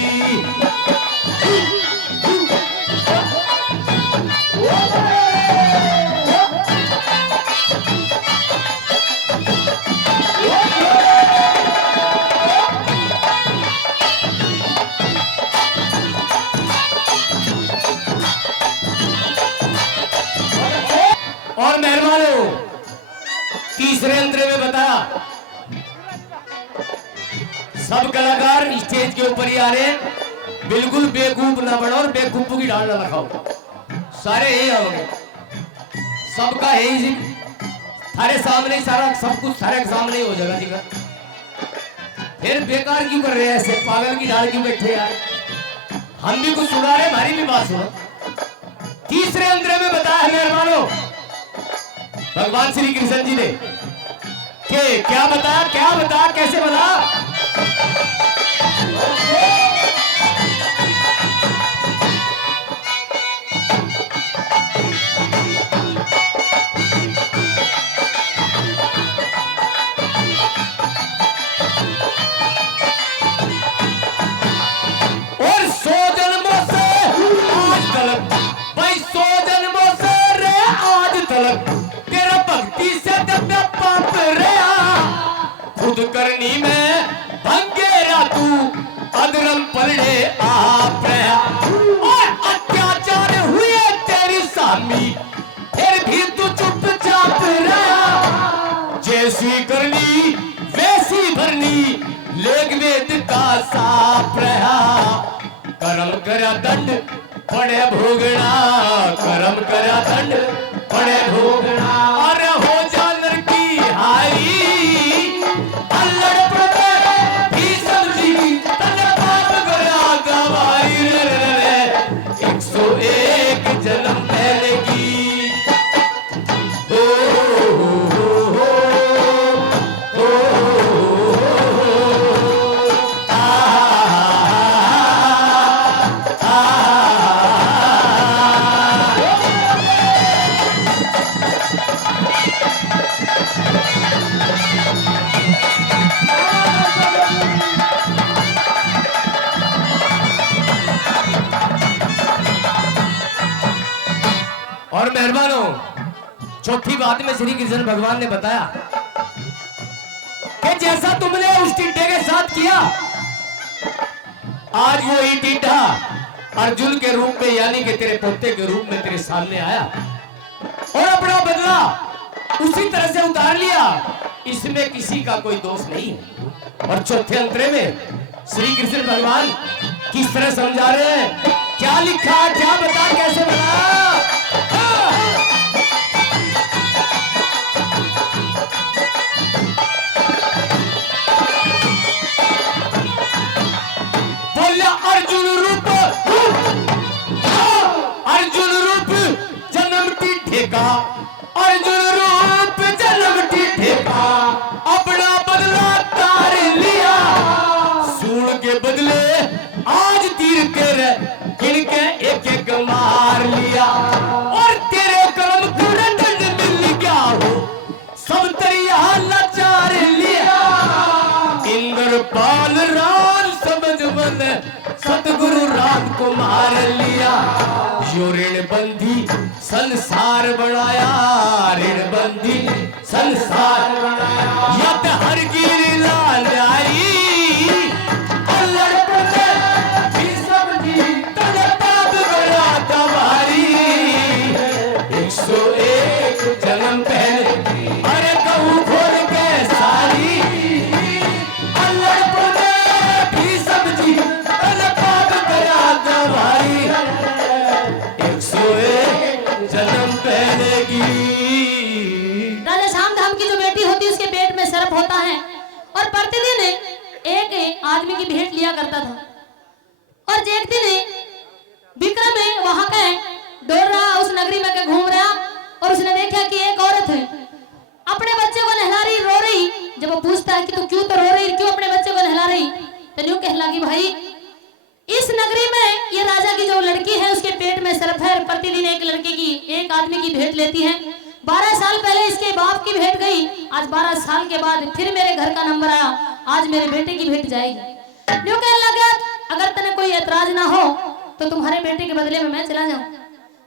और मेहरबानों तीसरे अंतरे में बताया, सब कलाकार स्टेज के ऊपर ही आ रहे हैं, बिल्कुल बेवकूफ ना बनो और बेवकूफों की ढाल ना रखाओ, सारे यही आओगे, सबका है ही थारे सामने ही सारा सब कुछ थारे के सामने ही हो जाएगा जी का। फिर बेकार क्यों कर रहे हैं ऐसे, पागल की ढाल क्यों बैठे यार, हम भी कुछ सुना रहे, हमारी भी बात सुनो। तीसरे अंतरे में बताया है मेहरबानों भगवान श्री कृष्ण जी ने कि क्या बता कैसे बता, और 100 जन्मों से आज तलक, भाई 100 जन्मों से रे आज तलक तेरा भक्ति से तब पाप रहा, खुद करनी में भंगेरा तू अधर्म पलड़े आप रहा, और अत्याचार हुए तेरी सामी फिर भी तू चुपचाप रहा, जैसी करनी वैसी भरनी लेग वेद का साफ रहा, कर्म करा दंड पड़े भोगना, कर्म करा दंड पड़े भोगना, और हो जा नरकी हारी, अल्लड़ पड़े भी समझी तन पाप करा गवाई रे, 101 जन्म पहले की। और मेहरबानों चौथी बात में श्री कृष्ण भगवान ने बताया कि जैसा तुमने उस टिड्ढे के साथ किया, आज वो ही टिड्ढा अर्जुन के रूप में यानी कि तेरे पोते के रूप में तेरे सामने आया और अपना बदला उसी तरह से उतार लिया, इसमें किसी का कोई दोष नहीं है। और चौथे अंतरे में श्री कृष्ण भगवान किस तरह समझा रहे हैं, क्या लिखा, क्या बता, कैसे बता, बोला अर्जुन रूप जन्म टिठे का अपना बदला तार लिया। सूर के बदले आज तीर तेरे इनके एक एक मार लिया। और तेरे कर्म पूरे दंड मिल गया हो सब तरिया लाचार लिया। इंद्रपाल राम समझ मन सतगुरु राम को मार लिया। यो ऋण बंधी संसार बनाया, ऋण बंधी संसार बनाया। यत हर गिर लाल न्यारी जन्म पहले अरे कहूँ खोल के सारी अल्लाह भी सब्जी पाप गया दवाई। 101 जन्म पहले की। राजा श्यामधाम की जो बेटी होती है उसके पेट में सर्प होता है और प्रतिदिन एक आदमी की भेंट लिया करता था। और एक दिन विक्रम वहां का डोर रहा उस नगरी में के घूम रहा और उसने देखा कि एक औरत है अपने बच्चे को नहला रही, रो रही। जब वो पूछता है कि तू क्यों तो रो रही, क्यों अपने बच्चे को नहला रही, तो यूं कहने लगी भाई इस नगरी में ये राजा की जो लड़की है उसके पेट में सर्प है। प्रतिदिन एक लड़के की एक आदमी की भेंट लेती है। 12 साल पहले इसके बाप की भेंट गई, आज 12 साल के बाद फिर मेरे घर का नंबर आया, आज मेरे बेटे की भेंट जाएगी। यूं कहने लगा अगर तने कोई ऐतराज ना हो तो तुम्हारे बेटे के बदले में मैं चला जाऊं।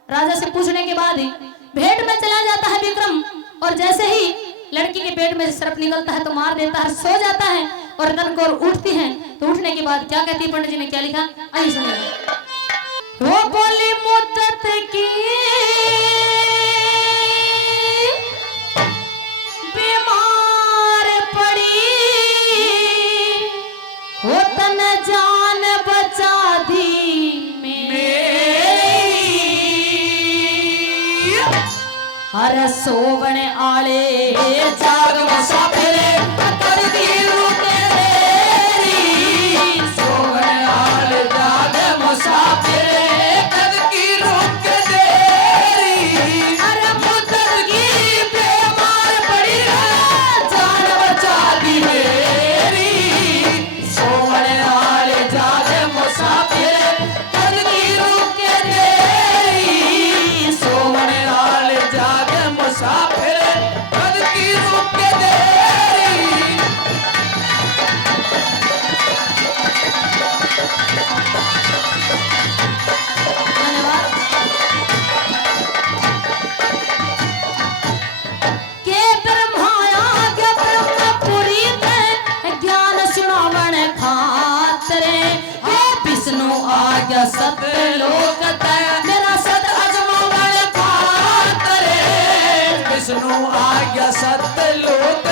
राजा से पूछने के बाद भेंट में चला जाता है विक्रम और जैसे ही लड़की के पेट में सर्प निकलता है तो मार देता है, सो जाता है और रतन कौर उठती है। तो उठने के बाद क्या कहती है, पंडित जी ने क्या लिखा आइए सुनिए। वो बोली मुद्दत की बीमार पड़ी वो तन जान बचा दी हर सोवण आले जाग मुसाफिरे कर दी रूटे तेरी। सोवण आले जाग मुसाफिरे कर की रूट तेरी। अरे मुद्दत की बीमार पड़ी जान बचा दी मेरी। सोवण आले जाग मुसाफिरे कर की रूट तेरी। सोवण आले जाग मुसाफिर कद की रुक के देरी। के ब्रह्माया के ब्रह्मपुरी में ज्ञान सुनावण खातरे हे विष्णु आ गया सतलोक मेरा सत अजमावण खातरे। विष्णु आ गया सतलोक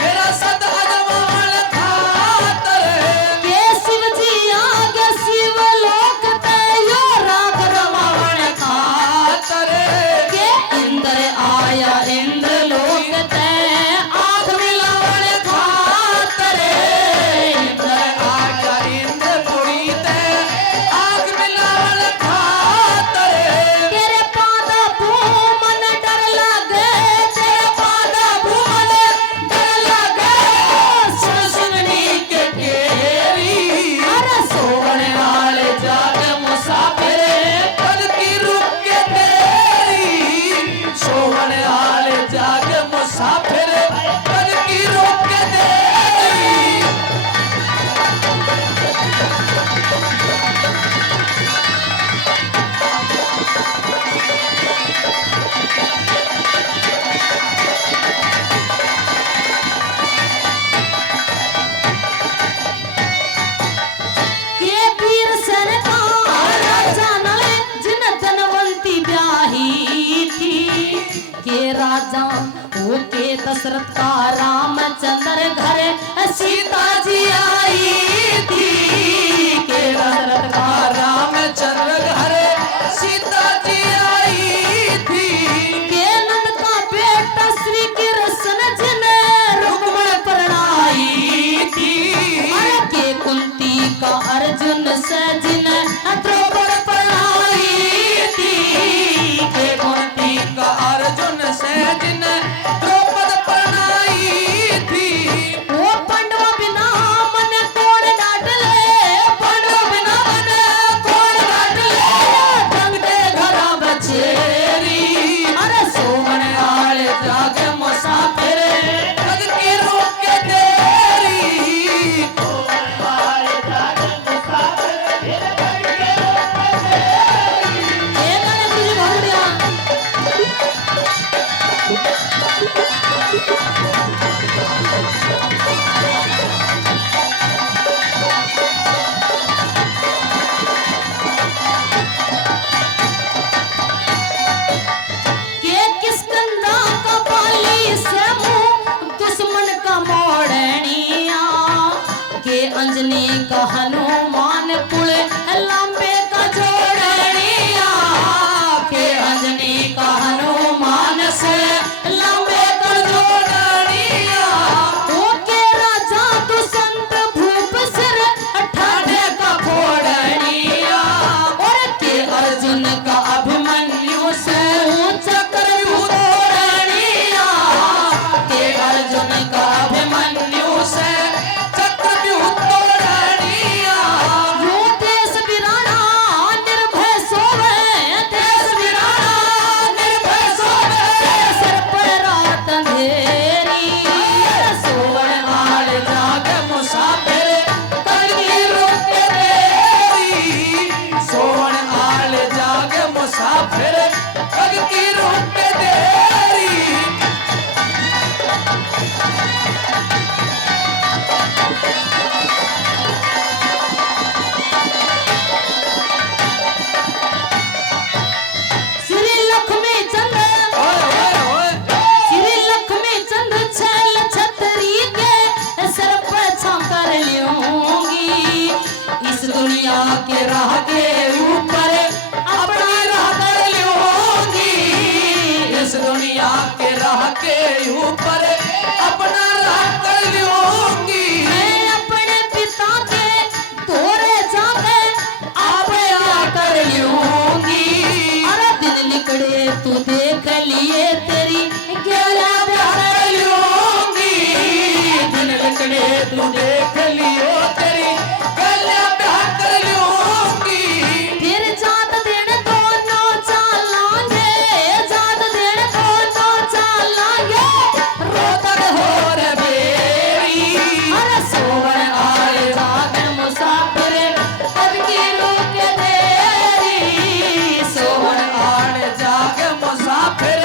मेरा सत अजमावण खातरे। के शिव जी आ गया शिवलोक यो राग रमावण खातरे। के इंद्र आया इंद्रलोक आंख मिलावण खातरे। इंद्र आ गया इंद्रपुरी आंख मिलावण खातरे। तेरे पादा भूमन डर लगे, तेरे पादा भूमन डर लगे सुन सुननी के केरी। अरे सोवण आले जाग मुसाफिरे कद की रुक के तेरी। सोवण आले जाग मुसाफिरे कद की रुक के तेरी। के वीर सन का राजा नले जिन धनवंती ब्याही थी। के राजा वो के दशरथ का रामचंद्र घर सीता जी आई थी। के दशरथ का रामचंद्र घर सीता जी आई थी। के नंद का बेटा श्री कृष्ण जिने रुक्मण प्रणाई थी। अरे के कुंती का अर्जुन से जिने द्रौपद प्रणाई थी। के कुंती का अर्जुन अंजनी का हनुमान पुल लंबे का जोड़निया के अंजनी का हनुमान से लंबे का जोड़निया तो के राजा तू संत भूप सिर ठाठे का फोड़निया और के अर्जुन का अभिमन्यु से चक्र तोड़निया के अर्जुन का अभिमन्यु से चक्र तोड़निया यो देश बिराना निर्भय सोवे देश बिराना निर्भय सोवे सर पर रात अंधेरी सोवन आड़ जाग मुसाफिर कलगी रुक तेरी सोवन आल जाग मुसाफिर पग की रुक तेरी श्री लक्ष्मी चंद्र श्री लक्ष्मी चंद्र छैल छतरी के सर पर छाकर लूंगी इस दुनिया के राह के ऊपर अपना राह कर लूंगी इस दुनिया के राह के ऊपर अपना राह कर लूंगी मैं अपने पिता के तोरे जाके आप कर लूंगी अरे दिन निकले तू देख लिए तेरी गला कर लूंगी दिन निकले तू देख लियो तेरी गला ब्याह कर लूंगी फिर जात देन दोनों चालांगे जात देन दोनों चालांगे रोतक हो रे बेरी अरे सोवन आए जागन मुसाफिर अब की रुक देरी सोवन आड़ जाग मुसाफिर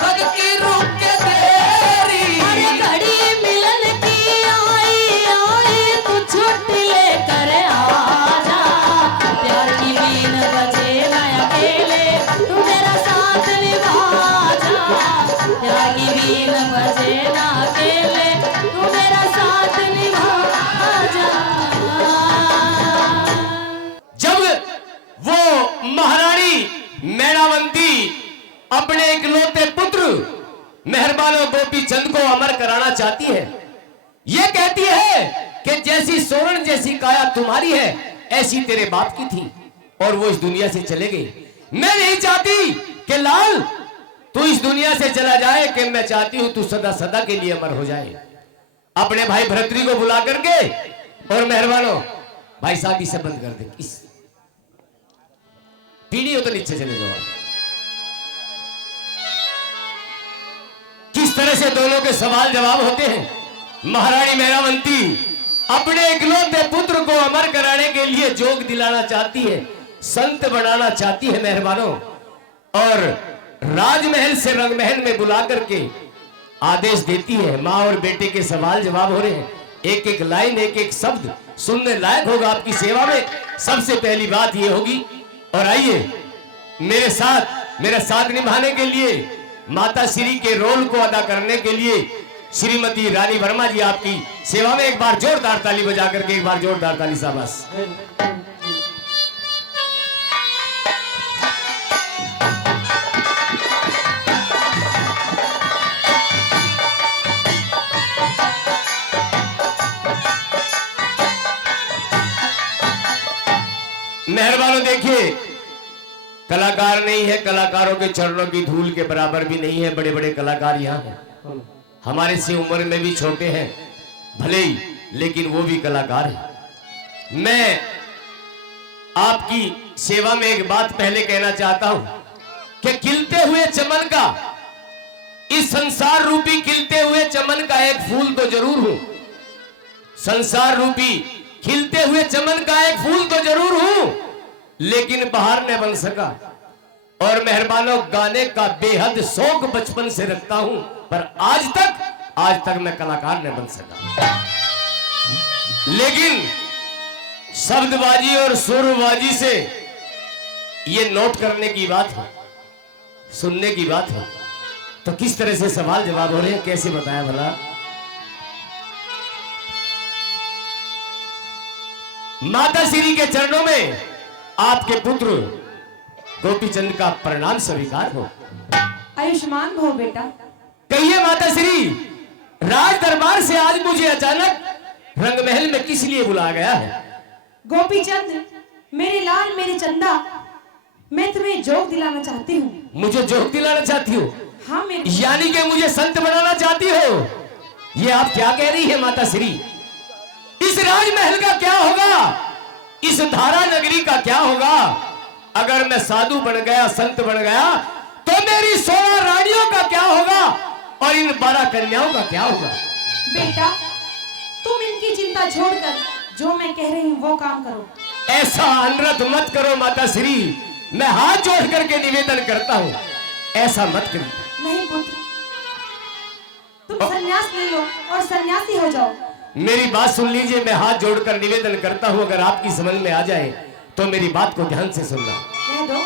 पग की रुक तेरी अरे घड़ी मिलन की आई आई तू छुट्टी लेकर आजा प्यार की बीन बजे ना अकेले तू मेरा साथ निभा जा प्यार की बीन बजे ना अकेले तू मेरा साथ निभा जा जब वो महारानी मैनावंती अपने इकलौते पुत्र मेहरबानो गोपी चंद को अमर कराना चाहती है, ये कहती है कि जैसी सोरण जैसी काया तुम्हारी है ऐसी तेरे बाप की थी और वो इस दुनिया से चले गए। मैं नहीं चाहती कि लाल तू इस दुनिया से चला जाए, कि मैं चाहती हूं तू सदा सदा के लिए अमर हो जाए। अपने भाई भरतरी को बुला करके और मेहरबानो भाई साहब इसे बंद कर दे, इस पीढ़ी हो तो नीचे चले जाओ। किस तरह से दोनों के सवाल जवाब होते हैं। महारानी मैनावंती अपने इकलौते पुत्र को अमर कराने के लिए जोग दिलाना चाहती है, संत बनाना चाहती है मेहरबानों, और राजमहल से रंगमहल में बुला करके आदेश देती है। माँ और बेटे के सवाल जवाब हो रहे हैं, एक एक लाइन एक एक शब्द सुनने लायक होगा आपकी सेवा में। सबसे पहली बात यह होगी, और आइए मेरे साथ मेरा साथ निभाने के लिए माता श्री के रोल को अदा करने के लिए श्रीमती रानी वर्मा जी आपकी सेवा में। एक बार जोरदार ताली बजा करके, एक बार जोरदार ताली शाबाश। मेहरबानों देखिए, कलाकार नहीं है, कलाकारों के चरणों की धूल के बराबर भी नहीं है। बड़े बड़े कलाकार यहाँ हैं, हमारे से उम्र में भी छोटे हैं भले ही, लेकिन वो भी कलाकार हैं। मैं आपकी सेवा में एक बात पहले कहना चाहता हूं कि खिलते हुए चमन का, इस संसार रूपी खिलते हुए चमन का एक फूल तो जरूर हूं, संसार रूपी खिलते हुए चमन का एक फूल तो जरूर हूं, लेकिन बहार न बन सका। और मेहरबानों गाने का बेहद शौक बचपन से रखता हूं, पर आज तक मैं कलाकार न बन सका। लेकिन शब्दबाजी और सुरबाजी से ये नोट करने की बात है, सुनने की बात है। तो किस तरह से सवाल जवाब हो रहे हैं, कैसे बताया भला। माता श्री के चरणों में आपके पुत्र गोपीचंद का प्रणाम स्वीकार हो। आयुष्मान भव बेटा। कहिए माता श्री, राज दरबार से आज मुझे अचानक रंगमहल में किस लिए बुलाया गया है? गोपीचंद, मेरे लाल, मेरे चंदा, मैं तुम्हें जोग दिलाना चाहती हूँ। मुझे जोग दिलाना चाहती हो? हाँ मेरे। यानी कि मुझे संत बनाना चाहती हो? ये आप क्या कह रही है माता श्री? इस राजमहल का क्या होगा? इस धारा नगरी का क्या होगा? अगर मैं साधु बन गया, संत बन गया, तो मेरी 16 रानियों का क्या होगा और इन 12 कन्याओं का क्या होगा? बेटा, तुम इनकी चिंता छोड़कर जो मैं कह रही हूँ वो काम करो। ऐसा अनर्थ मत करो माता श्री, मैं हाथ जोड़ करके निवेदन करता हूँ, ऐसा मत करिए। नहीं पुत्र, तुम संन्यास ले लो और सन्यासी हो जाओ। मेरी बात सुन लीजिए, मैं हाथ जोड़कर निवेदन करता हूँ, अगर आपकी समझ में आ जाए तो मेरी बात को ध्यान से सुनना। कह दो।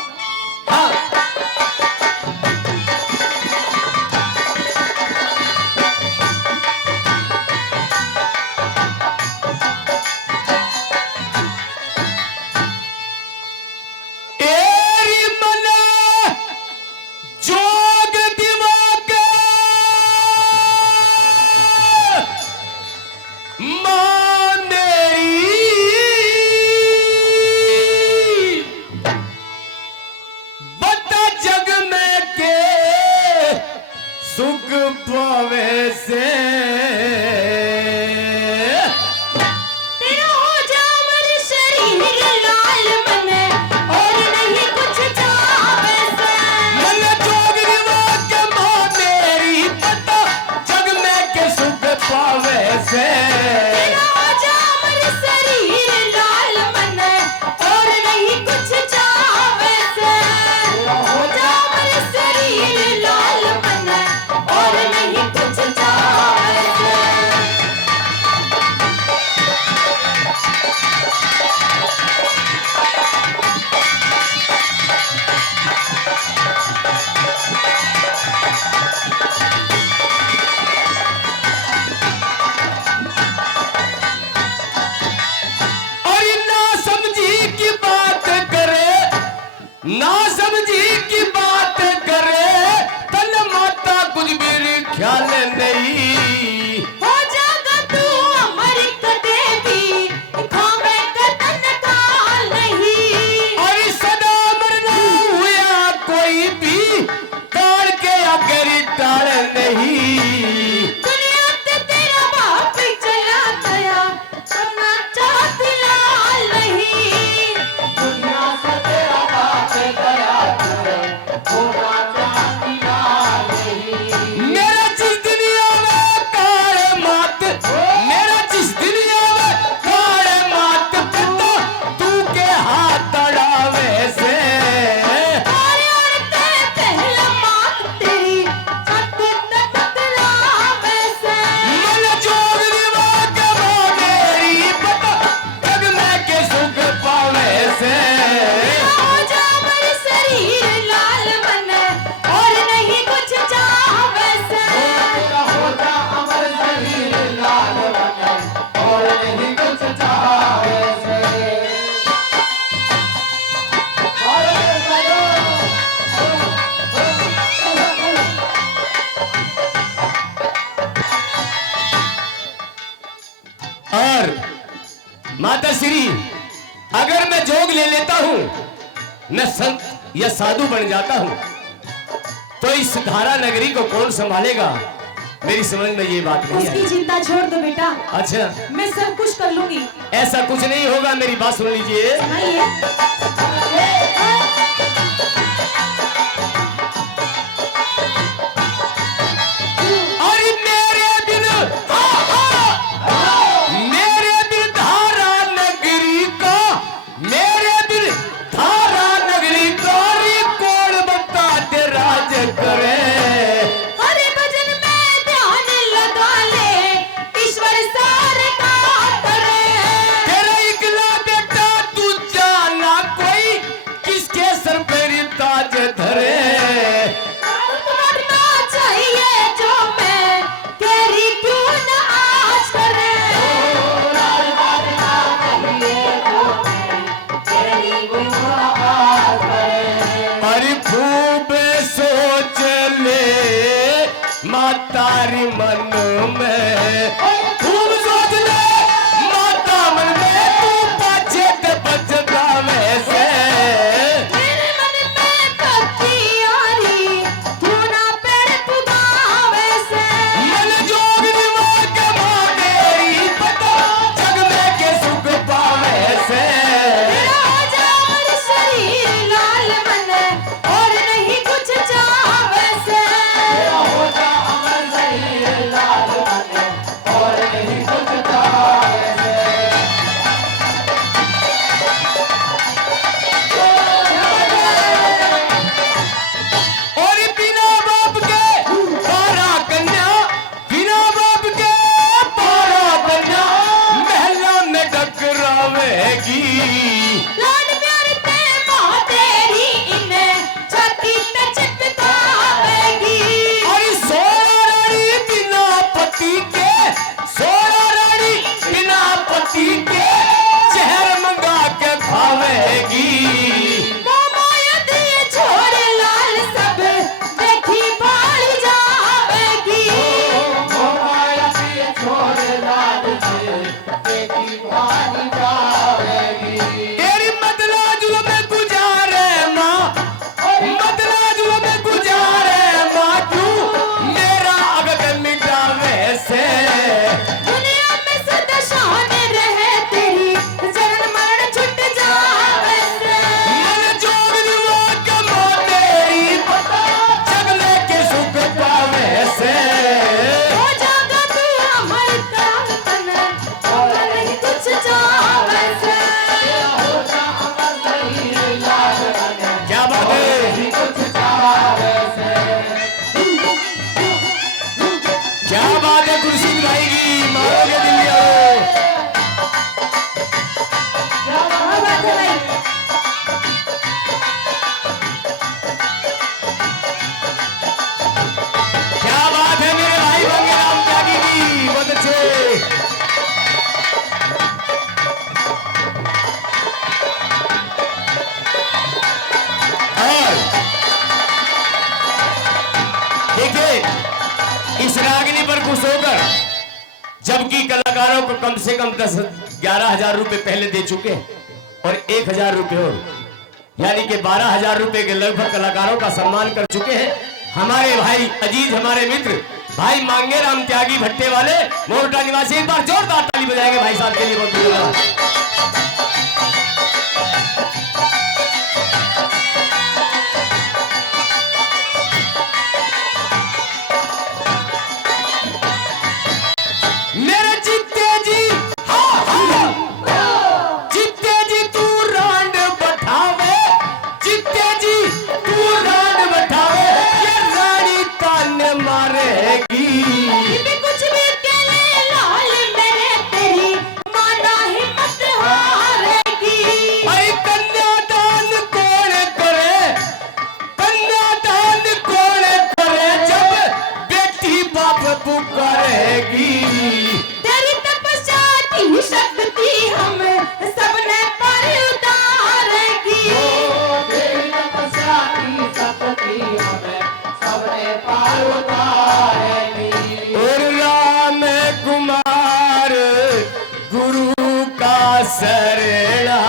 हाँ। ना समझी की बात करे, तन माता कुछ भी ख्याल नहीं। हो जागा तू अमृत देवी, खावे कतन काल नहीं। और सदा मरना हुआ कोई भी, काल के अगर टाल नहीं। दुनिया ते तेरा बाप चला गया, वरना चाहती लाल नहीं। दुनिया से तेरा बाप गया, होना चाहती लाल नहीं। मेरा जिस दुनिया में काले मात, मेरा जिस दुनिया में काले मात, पिता तू के हाथ तड़ावे से। और औरते पहला मात तेरी, छत तक लावे से। मन जोग दिमाग में मेरी पता, जग में के सुख पावे से। हो जा मर शरीर लाल मन, और नहीं कुछ चाहवे से। हो जा अमर शरीर लाल मन, और नहीं कुछ चाहवे से। और माता श्री, अगर मैं जोग ले लेता हूं, मैं संत या साधु बन जाता हूं, तो इस धारा नगरी को कौन संभालेगा? मेरी समझ में ये बात नहीं उसकी है। चिंता छोड़ दो बेटा, अच्छा, मैं सब कुछ कर लूंगी। ऐसा कुछ नहीं होगा, मेरी बात सुन लीजिए। अरे मेरे दिल, मेरे दिल धारा नगरी का, मेरे दिल धारा नगरी का, रे कौन बता दे राज करे। हरे भजन में ध्यान लगा ले, ईश्वर सारे काम करे। तेरा इकला बेटा तू जाना कोई तारी मन में खूब सोच ले माता मन में तू पाछे ते बचता में से मेरे मन में पक्की यारी तू ना पेड़ पुगावे से मन जोग दिमाग के मांगेरी पता जग में के सुख पावे से राजा और शरीर लाल मन और नहीं कुछ चावे से और बिना बाप के 12 कन्या बिना बाप के 12 कन्या महला में डकरावेगी लाड प्यार ते मां तेरी इन्हें छाती पे चिपकावेगी और 16 रानी बिना पति के 16 रानी बिना पति के जहर मंगा के खावेगी माया दिए छोड़ लाल सब देखी बाल जावेगी तेरी मतला जुल्म में गुजारे माँ मतला जुल्म में गुजारे माँ क्यों मेरा अगद मिटावे से दुनिया में सदा शान रहे तेरी जन्म मरण छुट जावे से मन जोग दिमाग का मोह तेरी पता जगले के सुख पावे से हो जागा तू अमर तन तन और नहीं कुछ जावे से क्या बात है क्या बात है खुर्शीद भाई की मारोगे दिल्ली आओ क्या बात है भाई क्या बात है मेरे भाई बंगे राम त्यागी की बहुत अच्छे और देखिए इस रागिनी पर खुश होकर जबकि कलाकारों को कम से कम 10-11 हजार रुपए पहले दे चुके हैं और 1,000 रुपए और यानी कि 12,000 रुपए के लगभग कलाकारों का सम्मान कर चुके हैं हमारे भाई अजीज हमारे मित्र भाई मांगे राम त्यागी भट्टे वाले मोरटा निवासी एक बार जोरदार ताली बजाएंगे भाई साहब के लिए बहुत धन्यवाद मेरे चित्ते जी हाँ हाँ चित्ते जी तू रांड बैठावे चित्ते जी तू रांड बैठावे ये रानी ताने मारेगी भी कुछ भी कहले लाल मेरे तेरी माना हिम्मत हारेगी भाई कन्यादान कौन करे जब बेटी बाप पुकारेगी तेरी तपस्या की शक्ति हम सबने पर उतारेगी और राम कुमार गुरु का शरणा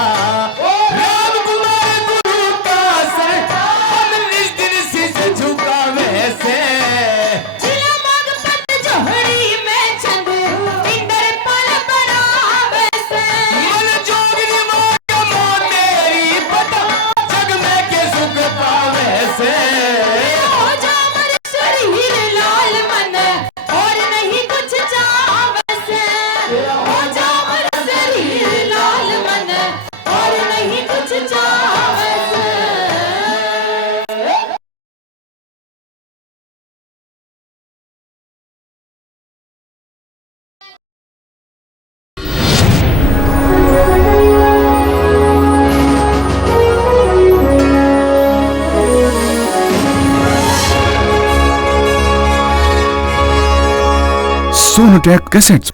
राम कुमार गुरु का शरणा हम निज दिन शीश झुकावे से जिला मग पत जोड़ी में चंद इंदर पल बनावे से मन जोगनी माँ मोह तेरी पता जग में के सुख पावे से हो जा मर शरीर लाल मन और नहीं कुछ चावे से हो जा मर शरीर लाल मन और नहीं कुछ चावे से Sonotech Cassettes